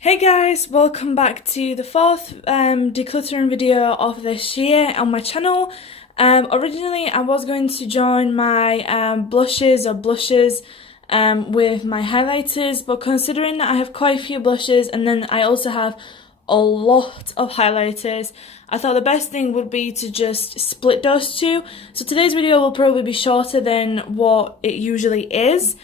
Hey guys, welcome back to the fourth decluttering video of this year on my channel. Originally I was going to join my blushes with my highlighters, but considering that I have quite a few blushes and then I also have a lot of highlighters, I thought the best thing would be to just split those two. So today's video will probably be shorter than what it usually is.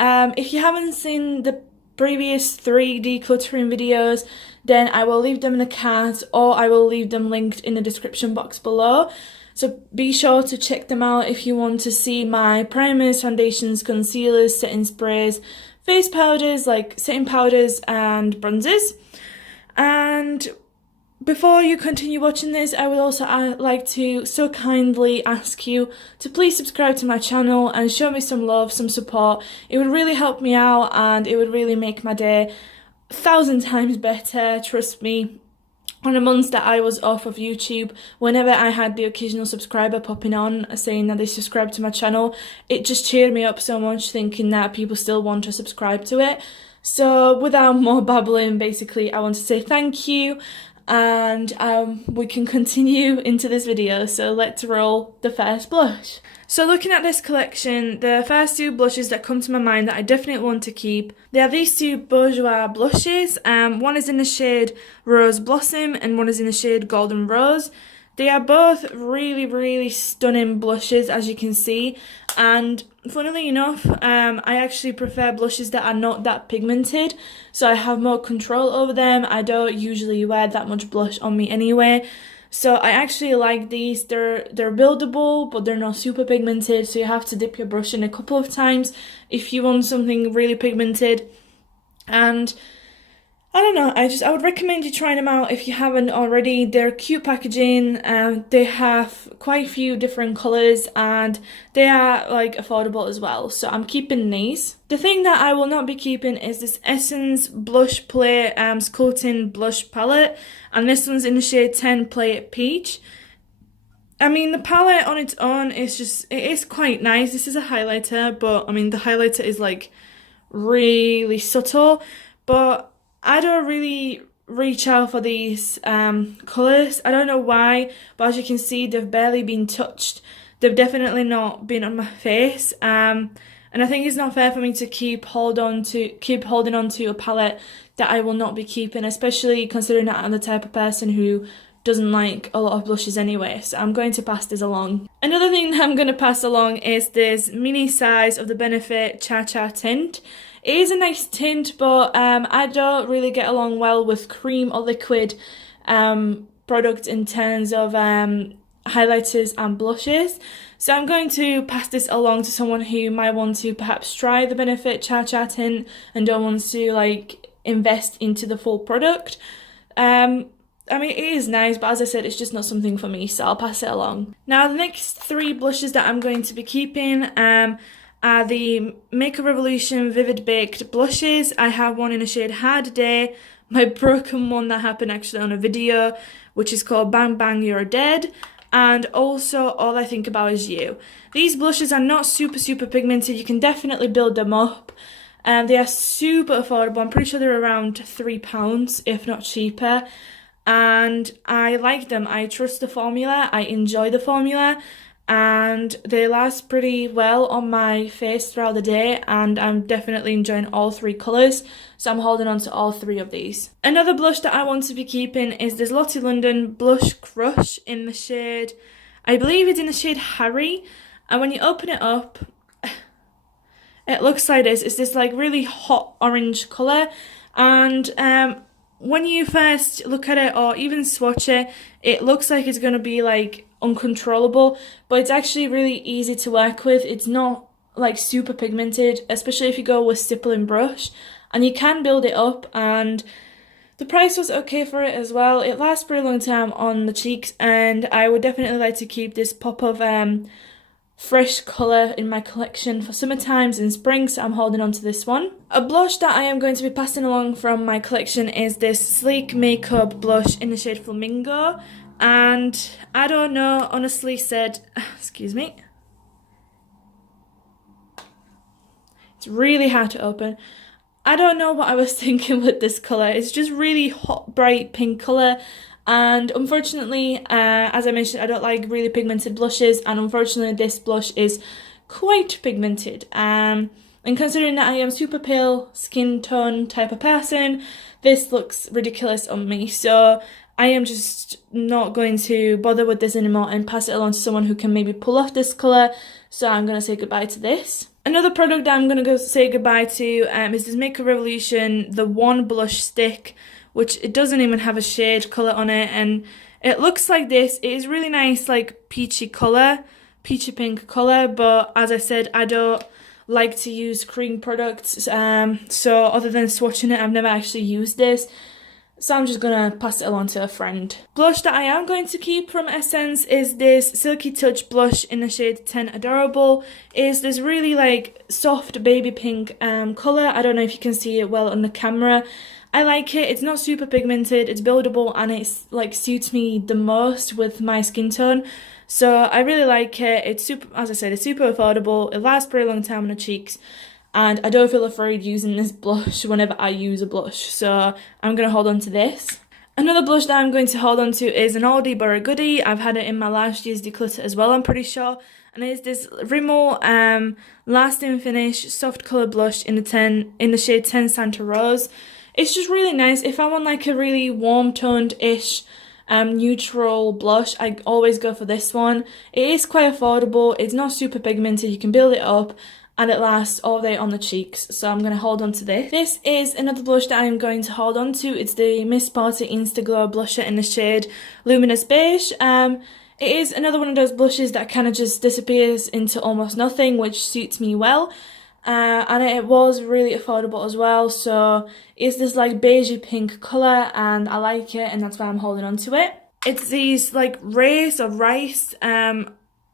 If you haven't seen the previous 3 decluttering videos, then I will leave them in the card or I will leave them linked in the description box below. So be sure to check them out if you want to see my primers, foundations, concealers, setting sprays, face powders like setting powders and bronzers. And before you continue watching this, I would also like to so kindly ask you to please subscribe to my channel and show me some love, some support. It would really help me out and it would really make my day 1,000 times better, trust me. On the months that I was off of YouTube, whenever I had the occasional subscriber popping on saying that they subscribed to my channel, it just cheered me up so much thinking that people still want to subscribe to it. So without more babbling, basically I want to say thank you. And we can continue into this video, so let's roll the first blush. So looking at this collection, the first 2 blushes that come to my mind that I definitely want to keep, they are these 2 Bourjois blushes. One is in the shade Rose Blossom and one is in the shade Golden Rose. They are both really stunning blushes, as you can see, and funnily enough, I actually prefer blushes that are not that pigmented, so I have more control over them. I don't usually wear that much blush on me anyway, so I actually like these. They're buildable, but they're not super pigmented, so you have to dip your brush in a couple of times if you want something really pigmented. And I don't know, I would recommend you trying them out if you haven't already. They're cute packaging, they have quite a few different colours and they are like affordable as well, so I'm keeping these. The thing that I will not be keeping is this Essence Blush Play Sculpting Blush Palette, and this one's in the shade 10 Play It Peach. I mean, the palette on its own is it is quite nice. This is a highlighter, but I mean the highlighter is like really subtle, but I don't really reach out for these colours. I don't know why, but as you can see, they've barely been touched. They've definitely not been on my face. And I think it's not fair for me to keep holding on to a palette that I will not be keeping, especially considering that I'm the type of person who doesn't like a lot of blushes anyway, so I'm going to pass this along. Another thing that I'm going to pass along is this mini size of the Benefit Cha Cha tint. It is a nice tint, but I don't really get along well with cream or liquid products in terms of highlighters and blushes. So I'm going to pass this along to someone who might want to perhaps try the Benefit Cha Cha tint and don't want to like invest into the full product. I mean, it is nice, but as I said, it's just not something for me, so I'll pass it along. Now, the next 3 blushes that I'm going to be keeping are the Makeup Revolution Vivid Baked blushes. I have one in the shade Hard Day, my broken one that happened actually on a video, which is called Bang Bang You're Dead, and also All I Think About Is You. These blushes are not super pigmented. You can definitely build them up. They are super affordable. I'm pretty sure they're around £3, if not cheaper. And I like them. I trust the formula, I enjoy the formula, and they last pretty well on my face throughout the day, and I'm definitely enjoying all 3 colours, so I'm holding on to all 3 of these. Another blush that I want to be keeping is this Lahti London Blush Crush in the shade, I believe it's in the shade Harry, and when you open it up, it looks like this. It's this like really hot orange colour, and when you first look at it or even swatch it, it looks like it's going to be like uncontrollable, but it's actually really easy to work with. It's not like super pigmented, especially if you go with stippling brush, and you can build it up, and the price was okay for it as well. It lasts for a long time on the cheeks, and I would definitely like to keep this pop of fresh colour in my collection for summer times and spring, so I'm holding on to this one. A blush that I am going to be passing along from my collection is this Sleek Makeup blush in the shade Flamingo, and I don't know, honestly said, excuse me, it's really hard to open. I don't know what I was thinking with this colour. It's just really hot, bright pink colour. And unfortunately, as I mentioned, I don't like really pigmented blushes. And unfortunately, this blush is quite pigmented. And considering that I am super pale skin tone type of person, this looks ridiculous on me. So I am just not going to bother with this anymore and pass it along to someone who can maybe pull off this colour. So I'm going to say goodbye to this. Another product that I'm going to go say goodbye to is this Makeup Revolution, the One Blush Stick, which it doesn't even have a shade colour on it, and it looks like this. It is really nice, like peachy colour, peachy pink colour, but as I said, I don't like to use cream products, so other than swatching it, I've never actually used this. So I'm just going to pass it along to a friend. Blush that I am going to keep from Essence is this Silky Touch Blush in the shade 10 Adorable. It's this really like soft baby pink colour. I don't know if you can see it well on the camera. I like it. It's not super pigmented, it's buildable, and it's like suits me the most with my skin tone. So I really like it. It's super, as I said, it's super affordable. It lasts for a long time on the cheeks. And I don't feel afraid using this blush whenever I use a blush, so I'm going to hold on to this. Another blush that I'm going to hold on to is an oldie but a goodie. I've had it in my last year's Declutter as well, I'm pretty sure. And it's this Rimmel Lasting Finish Soft Colour Blush in the shade 10 Santa Rose. It's just really nice. If I want like a really warm toned-ish neutral blush, I always go for this one. It is quite affordable, it's not super pigmented, you can build it up, and it lasts all day on the cheeks, so I'm going to hold on to this. This is another blush that I'm going to hold on to. It's the Miss Party Instaglow blusher in the shade Luminous Beige. It is another one of those blushes that kind of just disappears into almost nothing, which suits me well. And it was really affordable as well, so it's this like beigey pink colour, and I like it, and that's why I'm holding on to it. It's these like Reiss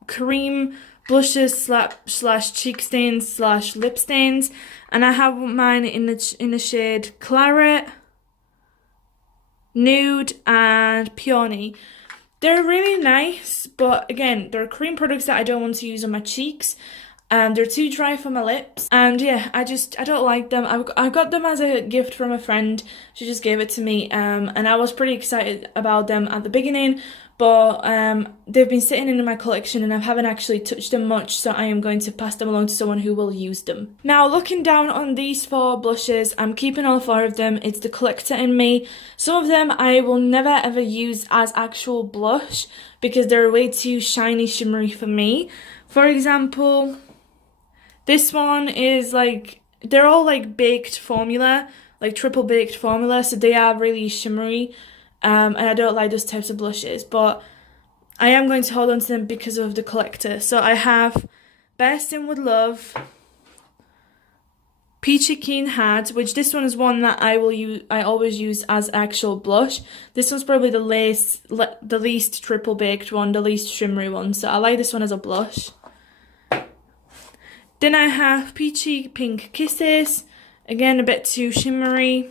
cream blushes slash cheek stains slash lip stains, and I have mine in the shade Claret, Nude and Peony. They're really nice, but again, they're cream products that I don't want to use on my cheeks. They're too dry for my lips, and yeah, I don't like them. I got them as a gift from a friend. She just gave it to me, and I was pretty excited about them at the beginning, but they've been sitting in my collection and I haven't actually touched them much, so I am going to pass them along to someone who will use them. Now, looking down on these 4 blushes, I'm keeping all 4 of them. It's the collector in me. Some of them I will never ever use as actual blush because they're way too shiny, shimmery for me. For example, this one is like, they're all like baked formula, like triple baked formula, so they are really shimmery, and I don't like those types of blushes, but I am going to hold on to them because of the collector. So I have Bursting with Love, Peachy Keen Heart, which this one is one that I always use as actual blush. This one's probably the least triple baked one, the least shimmery one, so I like this one as a blush. Then I have Peachy Pink Kisses, again a bit too shimmery.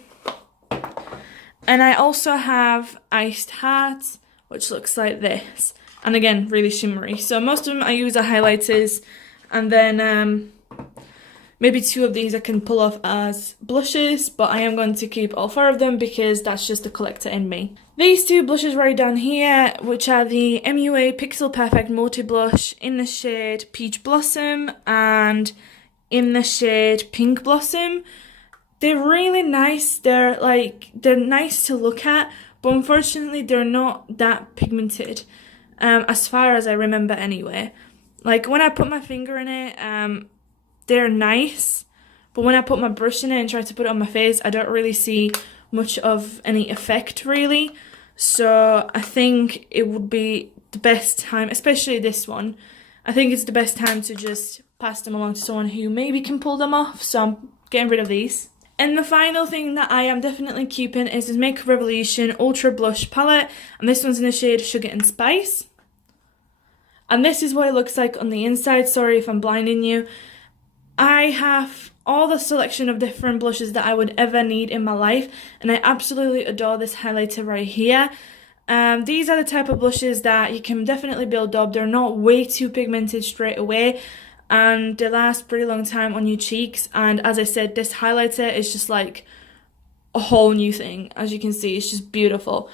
And I also have Iced Heart, which looks like this, and again really shimmery. So most of them I use as highlighters, and then maybe 2 of these I can pull off as blushes, but I am going to keep all 4 of them because that's just the collector in me. These 2 blushes right down here, which are the MUA Pixel Perfect Multi Blush in the shade Peach Blossom and in the shade Pink Blossom. They're really nice. They're nice to look at, but unfortunately they're not that pigmented, as far as I remember anyway. Like when I put my finger in it, they're nice, but when I put my brush in it and try to put it on my face, I don't really see much of any effect really. So I think it would be the best time, especially this one, I think it's the best time to just pass them along to someone who maybe can pull them off, so I'm getting rid of these. And the final thing that I am definitely keeping is this Makeup Revolution Ultra Blush Palette, and this one's in the shade Sugar and Spice. And this is what it looks like on the inside. Sorry if I'm blinding you. I have all the selection of different blushes that I would ever need in my life, and I absolutely adore this highlighter right here. These are the type of blushes that you can definitely build up. They're not way too pigmented straight away, and they last pretty long time on your cheeks. And as I said, this highlighter is just like a whole new thing. As you can see, it's just beautiful.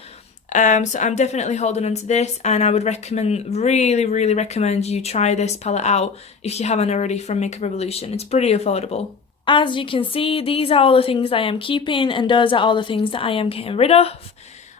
So I'm definitely holding on to this, and I would really recommend you try this palette out if you haven't already from Makeup Revolution. It's pretty affordable. As you can see, these are all the things I am keeping, and those are all the things that I am getting rid of.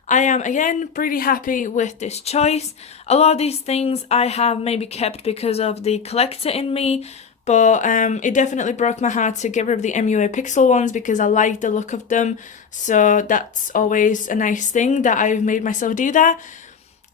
I am, again, pretty happy with this choice. A lot of these things I have maybe kept because of the collector in me, but it definitely broke my heart to get rid of the MUA Pixel ones because I like the look of them, so that's always a nice thing that I've made myself do that.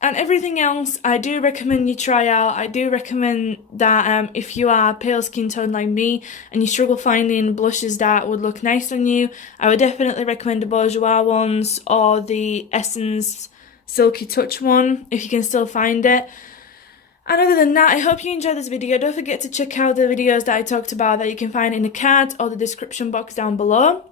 And everything else, I do recommend you try out. I do recommend that if you are pale skin tone like me and you struggle finding blushes that would look nice on you, I would definitely recommend the Bourjois ones or the Essence Silky Touch one if you can still find it. And other than that, I hope you enjoyed this video. Don't forget to check out the videos that I talked about that you can find in the card or the description box down below.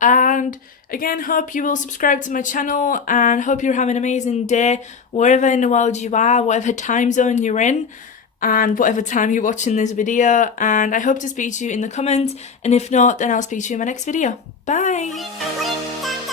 And again, hope you will subscribe to my channel, and hope you're having an amazing day wherever in the world you are, whatever time zone you're in, and whatever time you're watching this video. And I hope to speak to you in the comments, and if not, then I'll speak to you in my next video. Bye!